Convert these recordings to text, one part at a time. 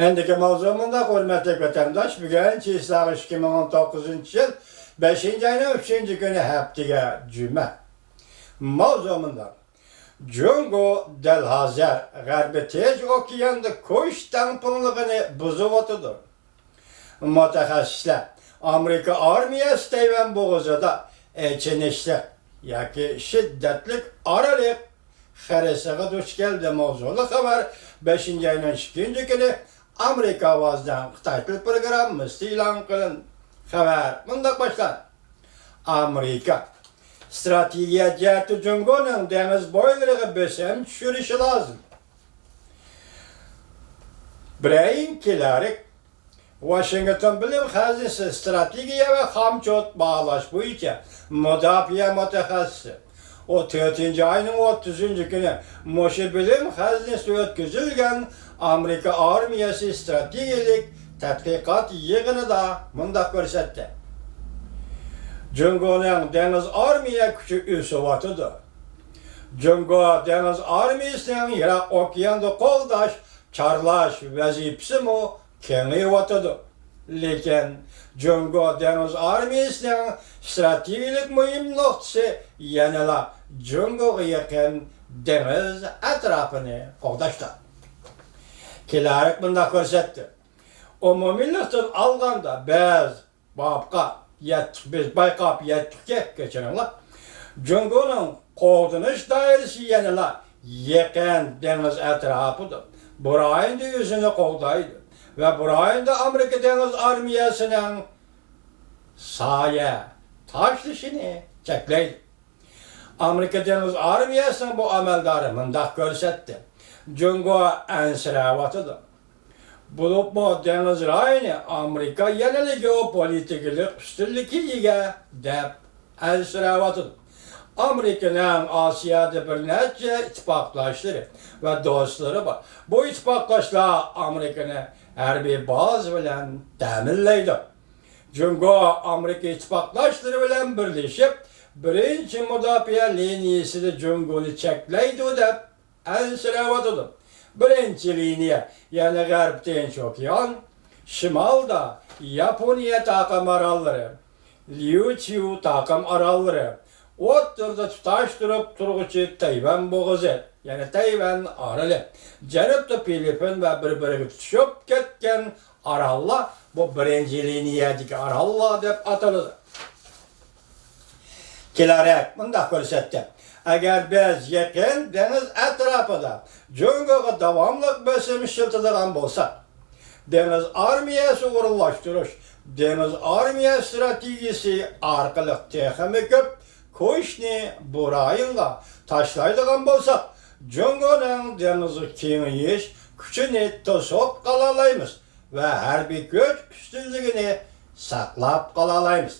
Endiki mavzumunda hürmetli vatandaş, bugün Çislağ 2019 yıl 5. ayının 3. günü haftiga cüme. Mavzumunda Jungo del Hazar Garbi Tez Okyan'da koş tampınlığını buzup otudur. Mutaxassislar Amerika armiyası Tayvan boğazıda içinişli yoki şiddetlik aralık xarisiga duch keldi mavzuli xabar 5. ayının 2. günü Amerika ovozdan Xitoy til programmasi e'lon qilindi. Xabar bundoq boshlanadi. Amerika strategiya jihati Jungoning dengiz bo'ylariga bosim tushirishi lozim. Birinchilik Washington bilim xazinasi strategiya va hamkorlik bağlash bo'yicha mudofaa mutaxassisi. O 4. ayının 30. günü Moşe bilim xazinasi o'tkazilgan Amerika armiyasi strategik tadqiqot yig'inida mundaq ko'rsatdi. Jungoning dengiz armiya kuchi o'syapti. Jungo dengiz armiyasining Yiroq okeanda qo'llash, chorlash vazifasi mo kengayapti. Lekin Jungo dengiz armiyasining strategik muhim nuqtasi yanada Jungoga yaqin dengiz atrofini qo'llashda. Kilarik bunda ko'rsatdi. Umumiylikdan olganda biz babqa yetdik, biz bayqab yetdikki, kechiringlar. Jungoning qo'llanish doirasi yanada yaqin dengiz atrofidir. Bu rayonda o'zini qo'llaydi va bu rayonda Amerika dengiz armiyasining soya tashlashini cheklaydi. Amerika dengiz armiyasining bu amaldori mundaq ko'rsatdi. Jungo ansirayapti. Bulupmu deniz rayoni Amerika yanada geopolitikalik ustunlikka ega deb ansirayapti. Amerikaning Osiyoda bir necha ittifoqdoshlari va do'stlari bor. Bu ittifoqdoshlar Amerikani harbiy baz bilan ta'minlaydi. Jungo Amerika ittifoqdoshlari bilan birlashib, birinchi mudofaa liniyasida Jungoni cheklaydi deb ansirayapti. Birinchi liniya, yani G'arb Tinch okean, shimolda Yaponiya taqim orollari, Liuchiu taqim orollari, o'rtada tutashtirib turg'uchi Tayvan bo'g'ozi, yani Tayvan oroli, janubda Filippin va bir-biriga tutishib ketgan orollar bu birinchi liniyadagi orollar deb ataladi. Kilarak bunda ko'rsatdi. Agar biz yaqin dengiz atrofida Jungoga davomli bosim ishlatadigan bo'lsak, dengiz armiyasi o'rinlashtirish, dengiz armiyasi strategiyasi orqali texnik ko'p qo'shni bu rayonga tashlaydigan bo'lsak, Jungoning dengizni kengayish kuchini to'sib qola olamiz va harbiy kuch ustunligini saqlab qola olamiz.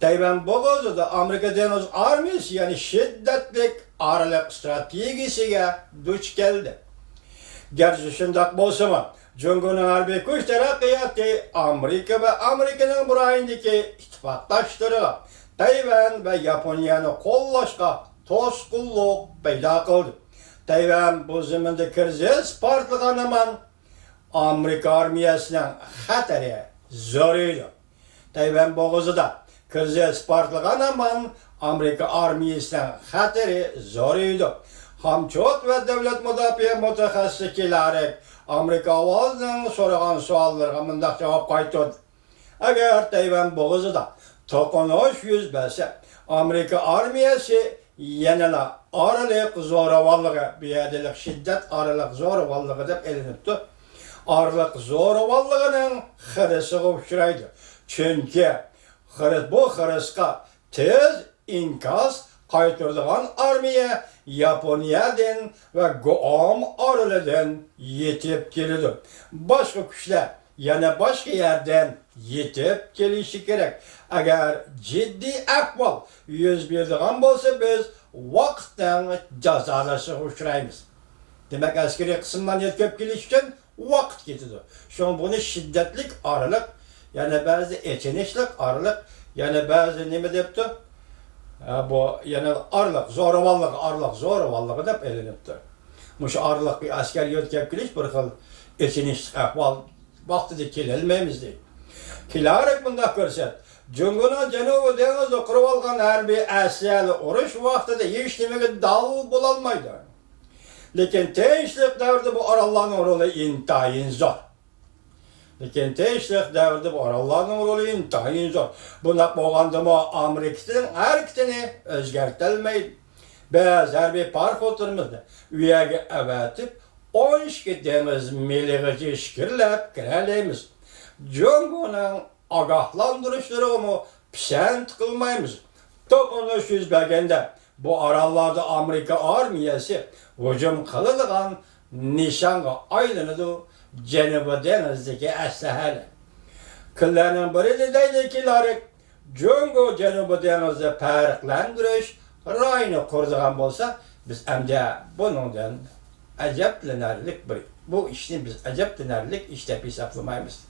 Tayvan bo'g'ozida Amerika dengiz armiyasi yani shiddatlik oraliq strategiyasiga duch keldi. Garchi shundoq bo'lsa-mu, Jungoning harbiy kuch taraqqiyoti Amerika va Amerikaning bu rayondagi ittifoqdoshlari Tayvan va Yaponiyani qo'llashga to'sqinlik paydo qildi. Tayvan bu zaminda kriz portlaganidan Amerika armiyasining xatari zo'r edi. Tayvan bo'g'ozida kriz portlaganidan Amerika armiyasining xatari zo'r edi. Hamkorlik va davlat mudofaa mutaxassisi Kilarik Amerika ovozining so'ragan savollariga mundaq javob qaytardi. Agar Tayvan bo'g'ozida to'qinish yuz bersa, Amerika armiyasi yanada oraliq zo'ravonligi, biyadalik shiddat oraliq zo'ravonligi deb elinibdi. Oraliq zo'ravonligining xirisiga uchraydi. Chunki bu xirisga tez inkas qaytaradigan armiya Yaponiyadan va Guam orolidan yetib keladi. Boshqa kuchlar yana boshqa yerdan yetib kelishi kerak. Agar jiddiy ahvol yuz beradigan bo'lsa, biz vaqtdan jazolashga uchraymiz. Demak, askariy qismdan yetib kelish uchun vaqt ketadi. Shu buni shiddatlik oraliq, yana ba'zi echinishlik oraliq, yana ba'zi nima debdi? Bu yana oraliq, zo'ravonlik deb elinibdi. Mush oraliq askar yetkazib kelish bir xil içiniş ahval vaxtida kelelmeymiz deydi. Kilarik bunda görsət. Cumhuriyet Cenubu Deniz'i kurup algan harbiy asiyali uruş vaxtida hiç demek dal bulalmaydı. Lekin tinchlik davrida bu orollarning roli intayin zor. Lekin tinchlik davrida bu orollarning roli intayin zor. Bundaq bo'lgandimi Amerikaning harakatini o'zgartirolmaydi. Biz harbiy parxodlarimizni uyaga avatib, 12 deniz miligacha ishkirlab kiralaymiz. Jungoning agahlandırışlarını pisand qilmaymiz. To'qinish yuz berganda bu orollarda Amerika armiyasi hücum qiladigan nishonga aylanadi. Janubiy dengizdagi aslahalar. Kunlarning birida deydilar, Jungo Janubiy dengizda farqlantirish rayini quradigan bo'lsa, biz endi bundan ajablanarlik bu ishni biz ajablanarlik ish deb hisoblamaymiz.